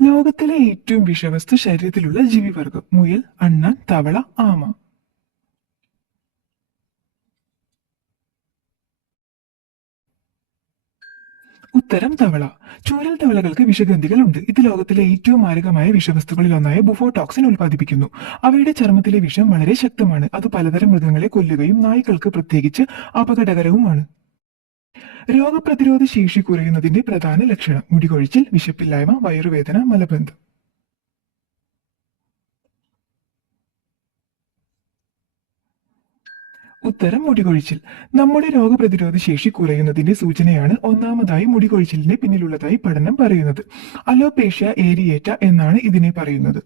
ലോകത്തിലെ ഏറ്റവും വിഷവസ്തു ശരീരത്തിലുള്ള ജീവിവർഗം മുയൽ, അണ്ണാൻ, തവള, ആമ. ഉത്തരം തവള. ചൂരൽ തവളകൾക്ക് വിഷഗ്രന്ഥികളുണ്ട്. ഇത് ലോകത്തിലെ ഏറ്റവും മാരകമായ വിഷവസ്തുക്കളിൽ ഒന്നായ ബുഫോടോക്സിൻ ഉൽപ്പാദിപ്പിക്കുന്നു. അവയുടെ ചർമ്മത്തിലെ വിഷം വളരെ ശക്തമാണ്. അത് പലതരം മൃഗങ്ങളെ കൊല്ലുകയും നായ്ക്കൾക്ക് പ്രത്യേകിച്ച് അപകടകരവുമാണ്. രോഗപ്രതിരോധ ശേഷി കുറയുന്നതിന്റെ പ്രധാന ലക്ഷണം മുടികൊഴിച്ചിൽ, വിശപ്പില്ലായ്മ, വയറുവേദന, മലബന്ധം. ഉത്തരം മുടികൊഴിച്ചിൽ. നമ്മുടെ രോഗപ്രതിരോധ ശേഷി കുറയുന്നതിന്റെ സൂചനയാണ് ഒന്നാമതായി മുടികൊഴിച്ചിലിന്റെ പിന്നിലുള്ളതായി പഠനം പറയുന്നത്. അലോപേഷ്യ ഏരിയേറ്റ എന്നാണ് ഇതിനെ പറയുന്നത്.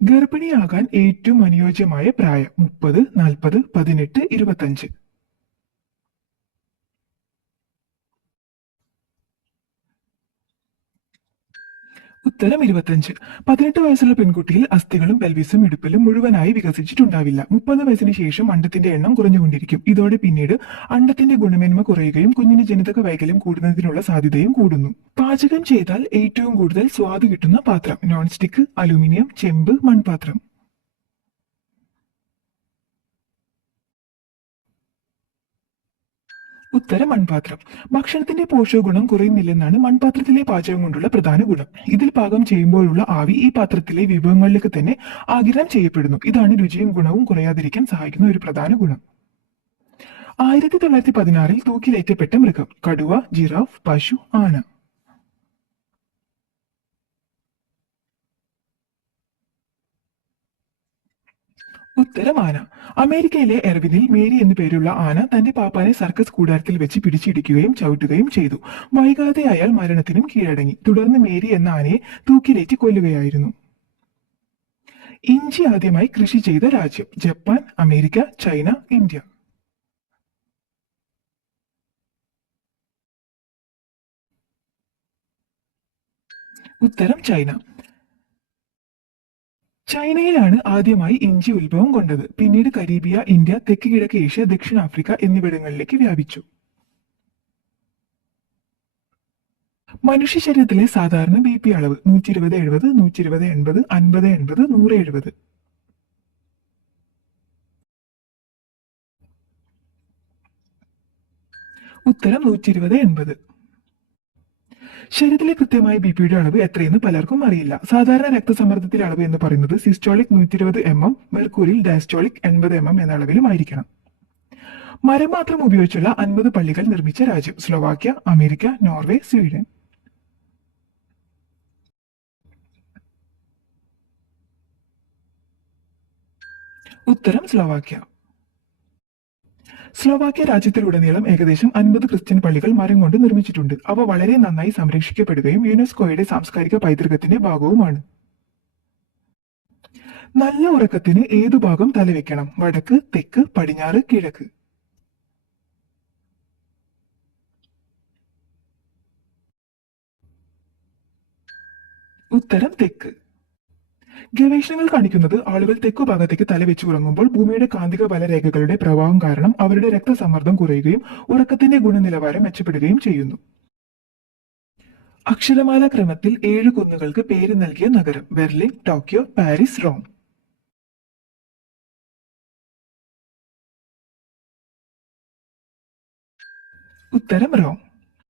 ഗർഭിണിയാകാൻ ഏറ്റവും അനുയോജ്യമായ പ്രായം 30, 40, 18, 25. ഉത്തരം 25. 18 വയസ്സുള്ള പെൺകുട്ടിയിൽ അസ്ഥികളും പെൽവിസും ഇടുപ്പിലും മുഴുവനായി വികസിച്ചിട്ടുണ്ടാവില്ല. 30 വയസ്സിന് ശേഷം അണ്ടത്തിന്റെ എണ്ണം കുറഞ്ഞുകൊണ്ടിരിക്കും. ഇതോടെ പിന്നീട് അണ്ടത്തിന്റെ ഗുണമേന്മ കുറയുകയും കുഞ്ഞിന് ജനിതക വൈകല്യം കൂടുന്നതിനുള്ള സാധ്യതയും കൂടുന്നു. പാചകം ചെയ്താൽ ഏറ്റവും കൂടുതൽ സ്വാദ് കിട്ടുന്ന പാത്രം നോൺ സ്റ്റിക്ക്, അലൂമിനിയം, ചെമ്പ്, മൺപാത്രം. ഉത്തരം മൺപാത്രം. ഭക്ഷണത്തിന്റെ പോഷകഗുണം കുറയുന്നില്ലെന്നാണ് മൺപാത്രത്തിലെ പാചകം കൊണ്ടുള്ള പ്രധാന ഗുണം. ഇതിൽ പാകം ചെയ്യുമ്പോഴുള്ള ആവി ഈ പാത്രത്തിലെ വിഭവങ്ങളിലേക്ക് തന്നെ ആഗിരണം ചെയ്യപ്പെടുന്നു. ഇതാണ് രുചിയും ഗുണവും കുറയാതിരിക്കാൻ സഹായിക്കുന്ന ഒരു പ്രധാന ഗുണം. 1916 തൂക്കിലേറ്റപ്പെട്ട മൃഗം കടുവ, ജിറാഫ്, പശു, ആന. ഉത്തരം ആന. അമേരിക്കയിലെ എർവിനിൽ മേരി എന്നു പേരുള്ള ആന തന്റെ പാപ്പാനെ സർക്കസ് കൂടാരത്തിൽ വെച്ച് പിടിച്ചിടിക്കുകയും ചവിട്ടുകയും ചെയ്തു. വൈകാതെ അയാൾ മരണത്തിനും കീഴടങ്ങി. തുടർന്ന് മേരി എന്ന ആനയെ തൂക്കിലേറ്റി കൊല്ലുകയായിരുന്നു. ഇഞ്ചി ആദ്യമായി കൃഷി ചെയ്ത രാജ്യം ജപ്പാൻ, അമേരിക്ക, ചൈന, ഇന്ത്യ. ഉത്തരം ചൈന. ചൈനയിലാണ് ആദ്യമായി ഇഞ്ചി ഉത്ഭവം കൊണ്ടത്. പിന്നീട് കരീബിയ, ഇന്ത്യ, തെക്ക് കിഴക്ക് ഏഷ്യ, ദക്ഷിണാഫ്രിക്ക എന്നിവിടങ്ങളിലേക്ക് വ്യാപിച്ചു. മനുഷ്യ ശരീരത്തിലെ സാധാരണ ബി അളവ് 120/70, 120/80, 50/80, 100/70. ഉത്തരം 120/80. ശരീരത്തിലെ കൃത്യമായ ബിപിയുടെ അളവ് എത്രയെന്ന് പലർക്കും അറിയില്ല. സാധാരണ രക്തസമ്മർദ്ദത്തിലെ അളവ് എന്ന് പറയുന്നത് സിസ്റ്റോളിക് 120 mm, മെർക്കൂരിൽ ഡയസ്റ്റോളിക് 80 mm എന്ന അളവിലും ആയിരിക്കണം. മരം മാത്രം ഉപയോഗിച്ചുള്ള 50 പള്ളികൾ നിർമ്മിച്ച രാജ്യം സ്ലോവാക്യ, അമേരിക്ക, നോർവേ, സ്വീഡൻ. ഉത്തരം സ്ലോവാക്യ. സ്ലോവാക്യ രാജ്യത്തിലുടനീളം ഏകദേശം 50 ക്രിസ്ത്യൻ പള്ളികൾ മരം കൊണ്ട് നിർമ്മിച്ചിട്ടുണ്ട്. അവ വളരെ നന്നായി സംരക്ഷിക്കപ്പെടുകയും യുനെസ്കോയുടെ സാംസ്കാരിക പൈതൃകത്തിന്റെ ഭാഗവുമാണ്. നല്ല ഉറക്കത്തിന് ഏതു ഭാഗം തലവെക്കണം? വടക്ക്, തെക്ക്, പടിഞ്ഞാറ്, കിഴക്ക്. ഉത്തരം തെക്ക്. ഗവേഷണങ്ങൾ കാണിക്കുന്നത് ആളുകൾ തെക്കു ഭാഗത്തേക്ക് തലവെച്ച് ഉറങ്ങുമ്പോൾ ഭൂമിയുടെ കാന്തിക ബലരേഖകളുടെ പ്രഭാവം കാരണം അവരുടെ രക്തസമ്മർദ്ദം കുറയുകയും ഉറക്കത്തിന്റെ ഗുണനിലവാരം മെച്ചപ്പെടുകയും ചെയ്യുന്നു. അക്ഷരമാല ക്രമത്തിൽ 7 കുന്നുകൾക്ക് പേര് നൽകിയ നഗരം ബെർലിൻ, ടോക്കിയോ, പാരീസ്, റോം. ഉത്തരം റോം.